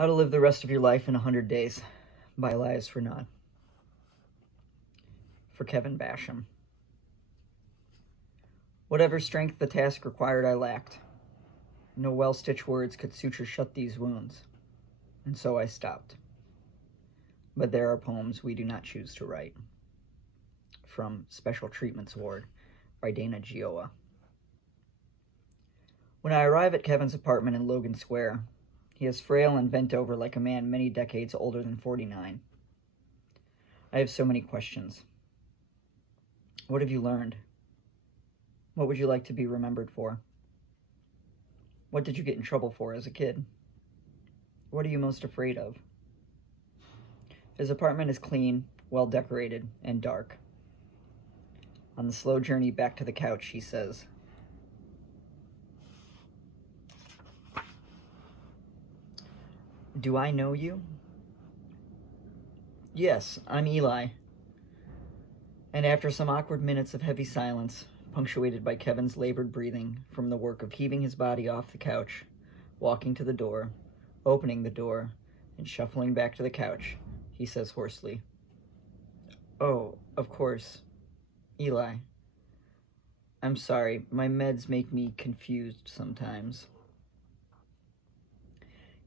How to Live the Rest of Your Life in 100 Days by Elias, Renaud. For Kevin Basham. Whatever strength the task required, I lacked. No well-stitched words could suture shut these wounds, and so I stopped. But there are poems we do not choose to write. From Special Treatments Ward by Dana Gioa. When I arrive at Kevin's apartment in Logan Square, he is frail and bent over like a man many decades older than 49. I have so many questions. What have you learned? What would you like to be remembered for? What did you get in trouble for as a kid? What are you most afraid of? His apartment is clean, well decorated, and dark. On the slow journey back to the couch, he says, "Do I know you?" "Yes, I'm Eli." And after some awkward minutes of heavy silence, punctuated by Kevin's labored breathing from the work of heaving his body off the couch, walking to the door, opening the door, and shuffling back to the couch, he says hoarsely, "Oh, of course, Eli. I'm sorry, my meds make me confused sometimes."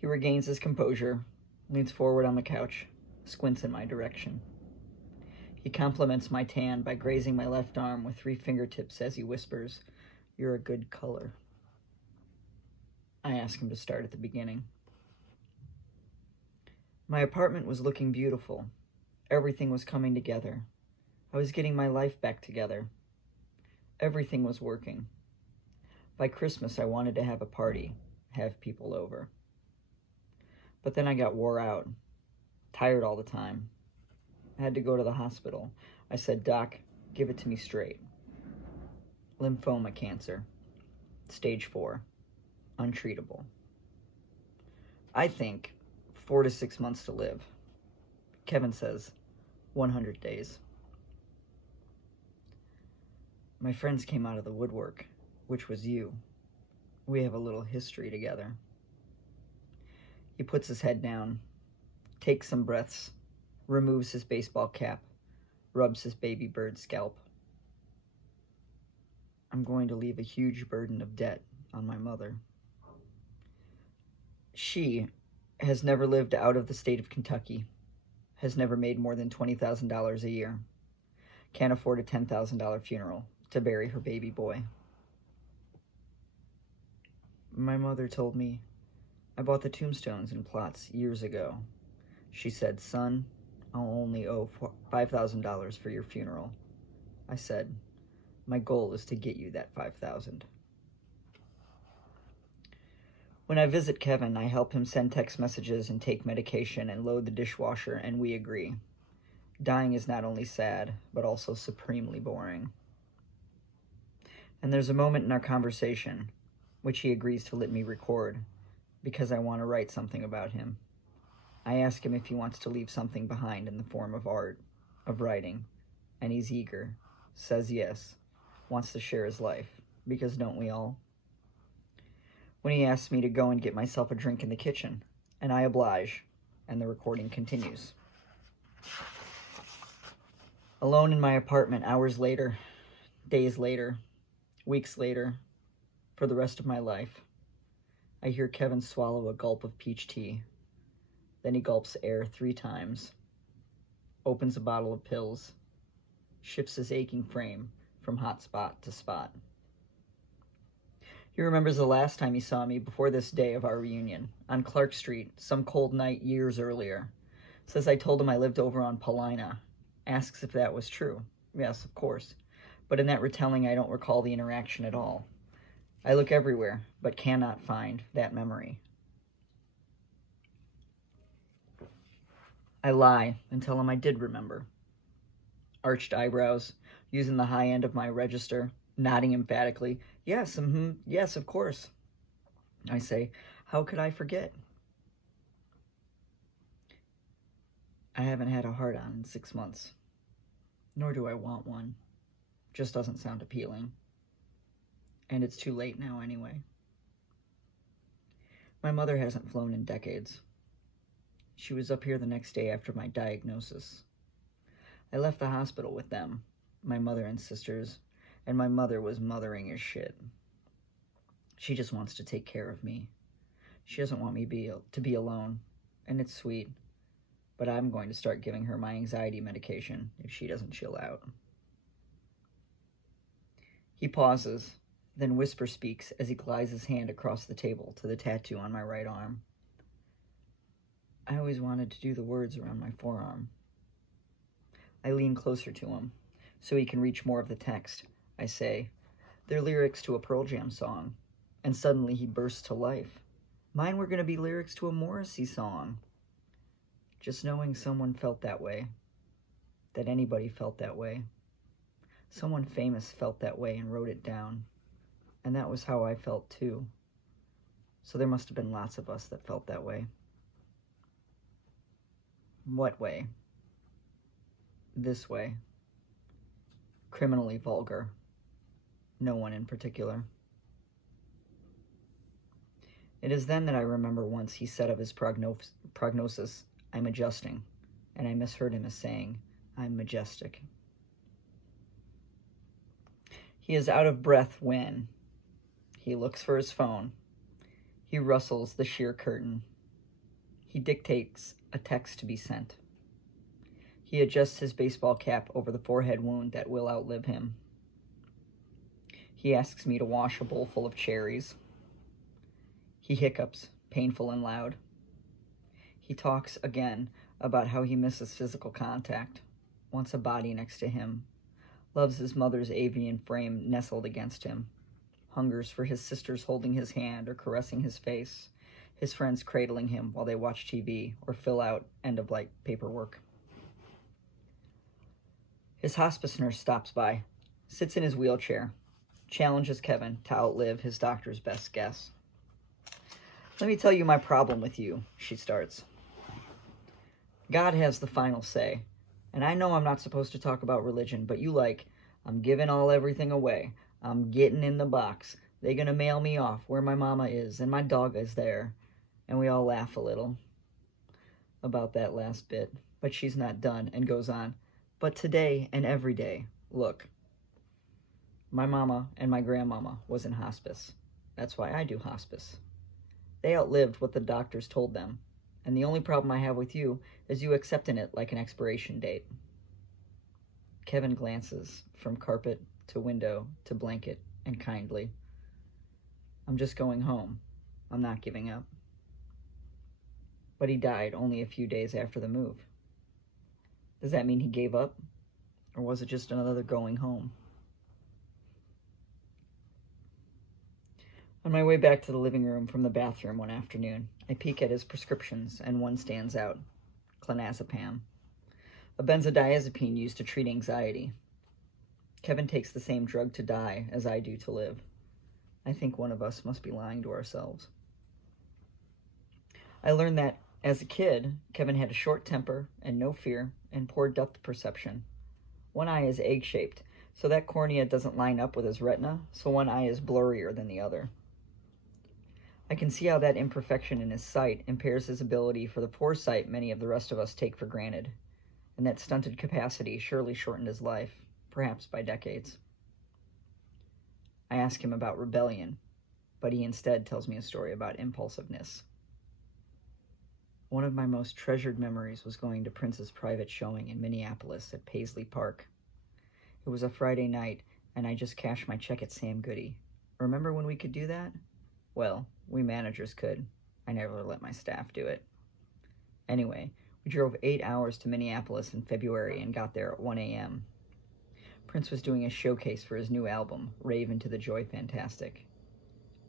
He regains his composure, leans forward on the couch, squints in my direction. He compliments my tan by grazing my left arm with 3 fingertips as he whispers, "You're a good color." I ask him to start at the beginning. My apartment was looking beautiful. Everything was coming together. I was getting my life back together. Everything was working. By Christmas, I wanted to have a party, have people over. But then I got wore out, tired all the time. I had to go to the hospital. I said, "Doc, give it to me straight. Lymphoma cancer, stage 4, untreatable. I think 4 to 6 months to live." Kevin says, 100 days. My friends came out of the woodwork, which was you. We have a little history together. He puts his head down, takes some breaths, removes his baseball cap, rubs his baby bird's scalp. "I'm going to leave a huge burden of debt on my mother. She has never lived out of the state of Kentucky, has never made more than $20,000 a year, can't afford a $10,000 funeral to bury her baby boy. My mother told me I bought the tombstones and plots years ago. She said, 'Son, I'll only owe $5,000 for your funeral.' I said, 'My goal is to get you that $5,000. When I visit Kevin, I help him send text messages and take medication and load the dishwasher, and we agree. Dying is not only sad, but also supremely boring. And there's a moment in our conversation, which he agrees to let me record, because I want to write something about him. I ask him if he wants to leave something behind in the form of art, of writing, and he's eager, says yes, wants to share his life, because don't we all? When he asks me to go and get myself a drink in the kitchen, and I oblige, and the recording continues. Alone in my apartment hours later, days later, weeks later, for the rest of my life, I hear Kevin swallow a gulp of peach tea. Then he gulps air 3 times, opens a bottle of pills, shifts his aching frame from hot spot to spot. He remembers the last time he saw me before this day of our reunion, on Clark Street, some cold night years earlier. Says I told him I lived over on Paulina. Asks if that was true. Yes, of course. But in that retelling, I don't recall the interaction at all. I look everywhere, but cannot find that memory. I lie and tell him I did remember. Arched eyebrows, using the high end of my register, nodding emphatically. Yes, yes, of course. I say, how could I forget? I haven't had a heart-on in 6 months. Nor do I want one. Just doesn't sound appealing. And it's too late now anyway. My mother hasn't flown in decades. She was up here the next day after my diagnosis. I left the hospital with them, my mother and sisters, and my mother was mothering as shit. She just wants to take care of me. She doesn't want me to be alone, and it's sweet, but I'm going to start giving her my anxiety medication if she doesn't chill out. He pauses, then whisper speaks as he glides his hand across the table to the tattoo on my right arm. I always wanted to do the words around my forearm. I lean closer to him, so he can reach more of the text. I say, they're lyrics to a Pearl Jam song, and suddenly he bursts to life. Mine were going to be lyrics to a Morrissey song. Just knowing someone felt that way, that anybody felt that way. Someone famous felt that way and wrote it down, and that was how I felt too. So there must have been lots of us that felt that way. What way? This way. Criminally vulgar. No one in particular. It is then that I remember once he said of his prognosis, I'm adjusting, and I misheard him as saying, I'm majestic. He is out of breath when he looks for his phone. He rustles the sheer curtain. He dictates a text to be sent. He adjusts his baseball cap over the forehead wound that will outlive him. He asks me to wash a bowl full of cherries. He hiccups, painful and loud. He talks again about how he misses physical contact, wants a body next to him, loves his mother's avian frame nestled against him, hungers for his sisters holding his hand or caressing his face, his friends cradling him while they watch TV or fill out end-of-life paperwork. His hospice nurse stops by, sits in his wheelchair, challenges Kevin to outlive his doctor's best guess. Let me tell you my problem with you, she starts. God has the final say, and I know I'm not supposed to talk about religion, but you I'm giving everything away. I'm getting in the box. They gonna mail me off where my mama is, and my dog is there. And we all laugh a little about that last bit, but she's not done and goes on. But today and every day, look, my mama and my grandmama was in hospice. That's why I do hospice. They outlived what the doctors told them, and the only problem I have with you is you accepting it like an expiration date. Kevin glances from carpet to window to blanket and kindly. I'm just going home. I'm not giving up. But he died only a few days after the move. Does that mean he gave up? Or was it just another going home? On my way back to the living room from the bathroom one afternoon, I peek at his prescriptions and one stands out. Clonazepam, a benzodiazepine used to treat anxiety. Kevin takes the same drug to die as I do to live. I think one of us must be lying to ourselves. I learned that, as a kid, Kevin had a short temper and no fear and poor depth perception. One eye is egg-shaped, so that cornea doesn't line up with his retina, so one eye is blurrier than the other. I can see how that imperfection in his sight impairs his ability for the foresight many of the rest of us take for granted, and that stunted capacity surely shortened his life, perhaps by decades. I ask him about rebellion, but he instead tells me a story about impulsiveness. One of my most treasured memories was going to Prince's private showing in Minneapolis at Paisley Park. It was a Friday night, and I just cashed my check at Sam Goody. Remember when we could do that? Well, we managers could. I never let my staff do it. Anyway, we drove 8 hours to Minneapolis in February and got there at 1 a.m. Prince was doing a showcase for his new album, Rave Into the Joy Fantastic.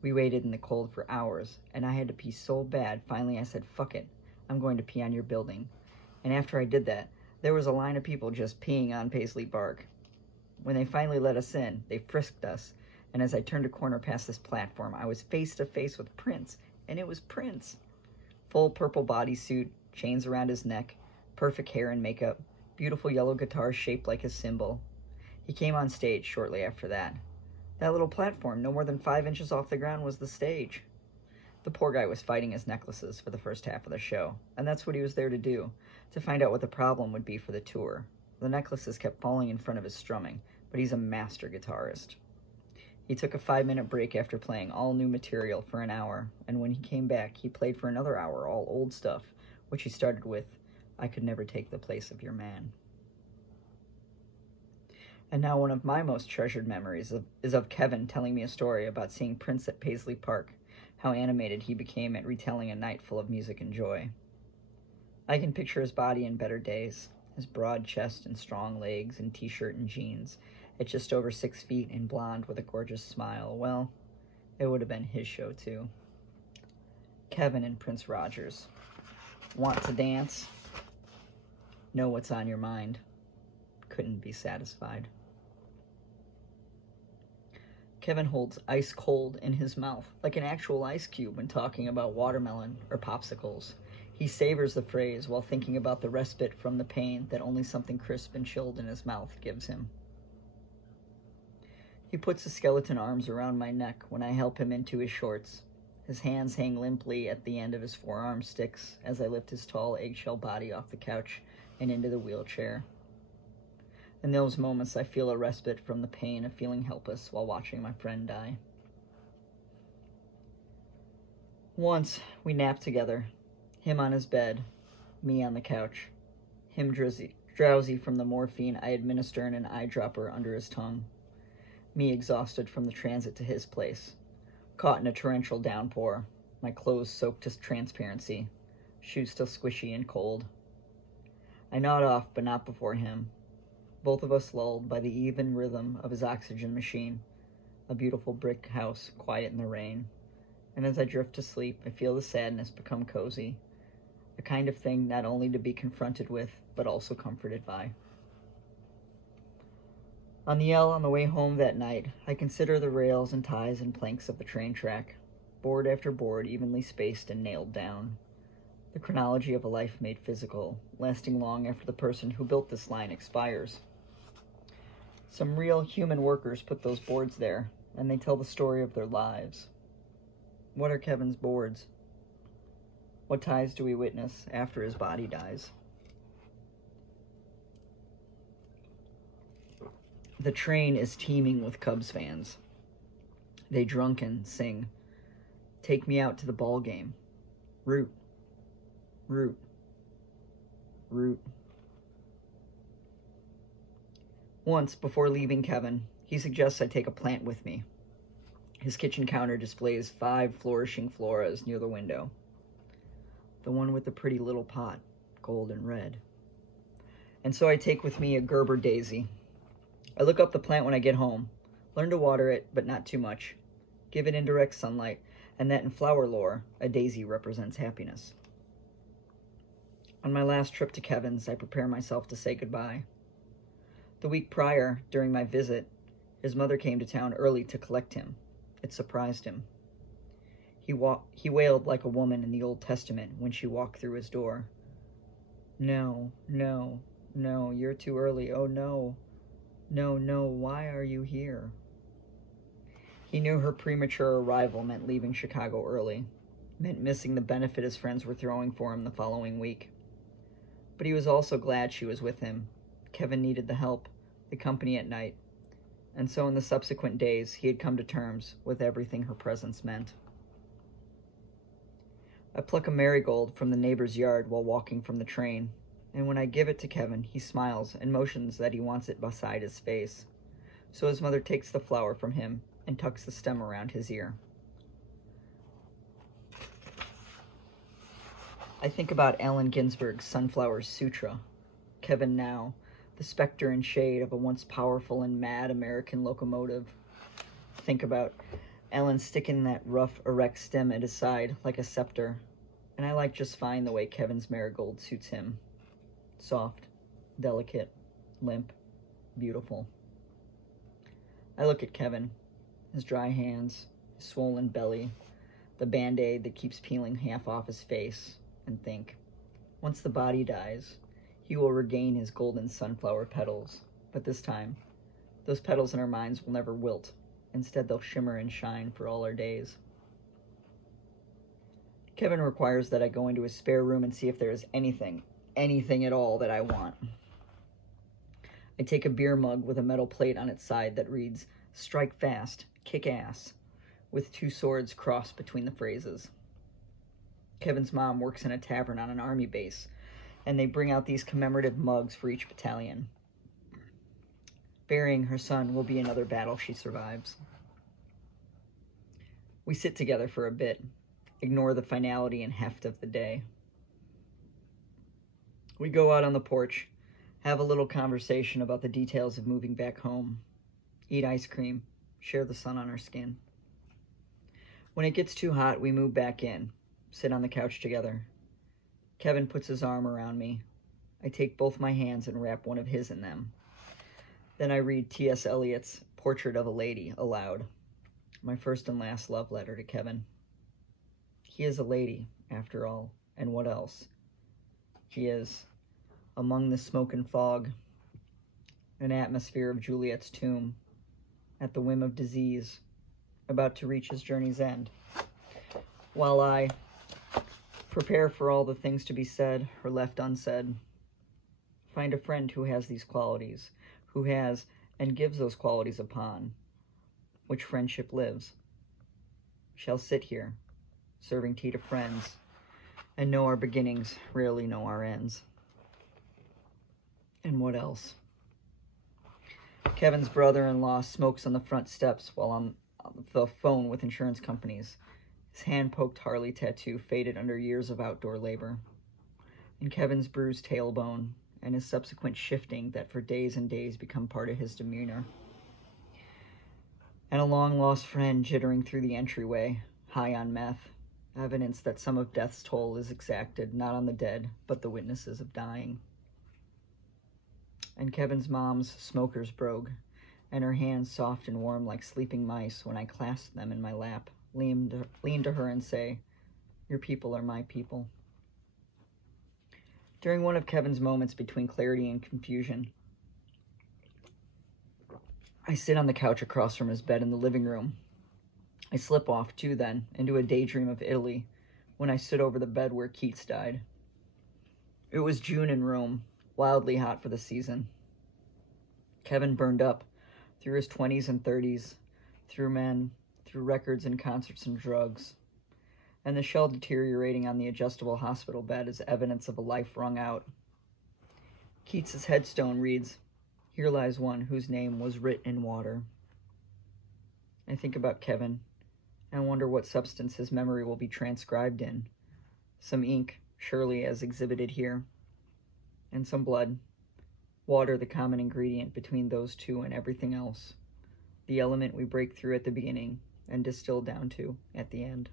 We waited in the cold for hours, and I had to pee so bad, finally I said, fuck it, I'm going to pee on your building. And after I did that, there was a line of people just peeing on Paisley Park. When they finally let us in, they frisked us, and as I turned a corner past this platform, I was face to face with Prince, and it was Prince. Full purple bodysuit, chains around his neck, perfect hair and makeup, beautiful yellow guitar shaped like a cymbal. He came on stage shortly after that. That little platform, no more than 5 inches off the ground, was the stage. The poor guy was fighting his necklaces for the first half of the show, and that's what he was there to do, to find out what the problem would be for the tour. The necklaces kept falling in front of his strumming, but he's a master guitarist. He took a 5-minute break after playing all new material for an hour, and when he came back, he played for another hour all old stuff, which he started with, "I could never take the place of your man." And now one of my most treasured memories is of Kevin telling me a story about seeing Prince at Paisley Park, how animated he became at retelling a night full of music and joy. I can picture his body in better days, his broad chest and strong legs in t-shirt and jeans, at just over 6 feet and blonde with a gorgeous smile. Well, it would have been his show too. Kevin and Prince Rogers. Want to dance? Know what's on your mind. Couldn't be satisfied. Kevin holds ice cold in his mouth, like an actual ice cube when talking about watermelon or popsicles. He savors the phrase while thinking about the respite from the pain that only something crisp and chilled in his mouth gives him. He puts his skeleton arms around my neck when I help him into his shorts. His hands hang limply at the end of his forearm sticks as I lift his tall eggshell body off the couch and into the wheelchair. In those moments, I feel a respite from the pain of feeling helpless while watching my friend die. Once, we napped together, him on his bed, me on the couch, him drowsy from the morphine I administer in an eyedropper under his tongue, me exhausted from the transit to his place, caught in a torrential downpour, my clothes soaked to transparency, shoes still squishy and cold. I nod off, but not before him. Both of us lulled by the even rhythm of his oxygen machine, a beautiful brick house quiet in the rain. And as I drift to sleep, I feel the sadness become cozy, a kind of thing not only to be confronted with, but also comforted by. On the L on the way home that night, I consider the rails and ties and planks of the train track, board after board evenly spaced and nailed down. The chronology of a life made physical, lasting long after the person who built this line expires. Some real human workers put those boards there, and they tell the story of their lives. What are Kevin's boards? What ties do we witness after his body dies? The train is teeming with Cubs fans. They drunken sing, "Take me out to the ball game. Root, root, root." Once, before leaving Kevin, he suggests I take a plant with me. His kitchen counter displays 5 flourishing floras near the window. The one with the pretty little pot, gold and red. And so I take with me a Gerber daisy. I look up the plant when I get home, learn to water it, but not too much, give it indirect sunlight, and that in flower lore, a daisy represents happiness. On my last trip to Kevin's, I prepare myself to say goodbye. The week prior, during my visit, his mother came to town early to collect him. It surprised him. He wailed like a woman in the Old Testament when she walked through his door. "No, no, no, you're too early. Oh, no. No, no, why are you here?" He knew her premature arrival meant leaving Chicago early, meant missing the benefit his friends were throwing for him the following week. But he was also glad she was with him. Kevin needed the help, the company at night, and so in the subsequent days he had come to terms with everything her presence meant. I pluck a marigold from the neighbor's yard while walking from the train, and when I give it to Kevin, he smiles and motions that he wants it beside his face. So his mother takes the flower from him and tucks the stem around his ear. I think about Allen Ginsberg's Sunflower Sutra. Kevin now, the specter and shade of a once powerful and mad American locomotive. Think about Allen sticking that rough, erect stem at his side like a scepter, and I like just fine the way Kevin's marigold suits him. Soft, delicate, limp, beautiful. I look at Kevin, his dry hands, his swollen belly, the Band-Aid that keeps peeling half off his face, and think, once the body dies, he will regain his golden sunflower petals, but this time, those petals in our minds will never wilt. Instead, they'll shimmer and shine for all our days. Kevin requires that I go into his spare room and see if there is anything at all that I want. I take a beer mug with a metal plate on its side that reads, "Strike fast, kick ass," with 2 swords crossed between the phrases. Kevin's mom works in a tavern on an army base, and they bring out these commemorative mugs for each battalion. Burying her son will be another battle she survives. We sit together for a bit, ignore the finality and heft of the day. We go out on the porch, have a little conversation about the details of moving back home, eat ice cream, share the sun on our skin. When it gets too hot, we move back in, sit on the couch together. Kevin puts his arm around me. I take both my hands and wrap one of his in them. Then I read T.S. Eliot's Portrait of a Lady aloud, my first and last love letter to Kevin. He is a lady, after all, and what else? He is, among the smoke and fog, an atmosphere of Juliet's tomb, at the whim of disease, about to reach his journey's end. While I prepare for all the things to be said or left unsaid, find a friend who has these qualities, who has and gives those qualities upon which friendship lives, shall sit here, serving tea to friends, and know our beginnings, rarely know our ends. And what else? Kevin's brother-in-law smokes on the front steps while on the phone with insurance companies, his hand-poked Harley tattoo faded under years of outdoor labor, and Kevin's bruised tailbone and his subsequent shifting that for days and days become part of his demeanor. And a long-lost friend jittering through the entryway, high on meth, evidence that some of death's toll is exacted not on the dead, but the witnesses of dying. And Kevin's mom's smoker's brogue, and her hands soft and warm like sleeping mice when I clasp them in my lap, lean to her and say, "Your people are my people." During one of Kevin's moments between clarity and confusion, I sit on the couch across from his bed in the living room. I slip off, too, then, into a daydream of Italy, when I stood over the bed where Keats died. It was June in Rome, wildly hot for the season. Kevin burned up, through his 20s and 30s, through men, through records and concerts and drugs. And the shell deteriorating on the adjustable hospital bed is evidence of a life wrung out. Keats's headstone reads, "Here lies one whose name was writ in water." I think about Kevin, and wonder what substance his memory will be transcribed in. Some ink, surely, as exhibited here, and some blood. Water, the common ingredient between those two and everything else, the element we break through at the beginning and distill down to at the end.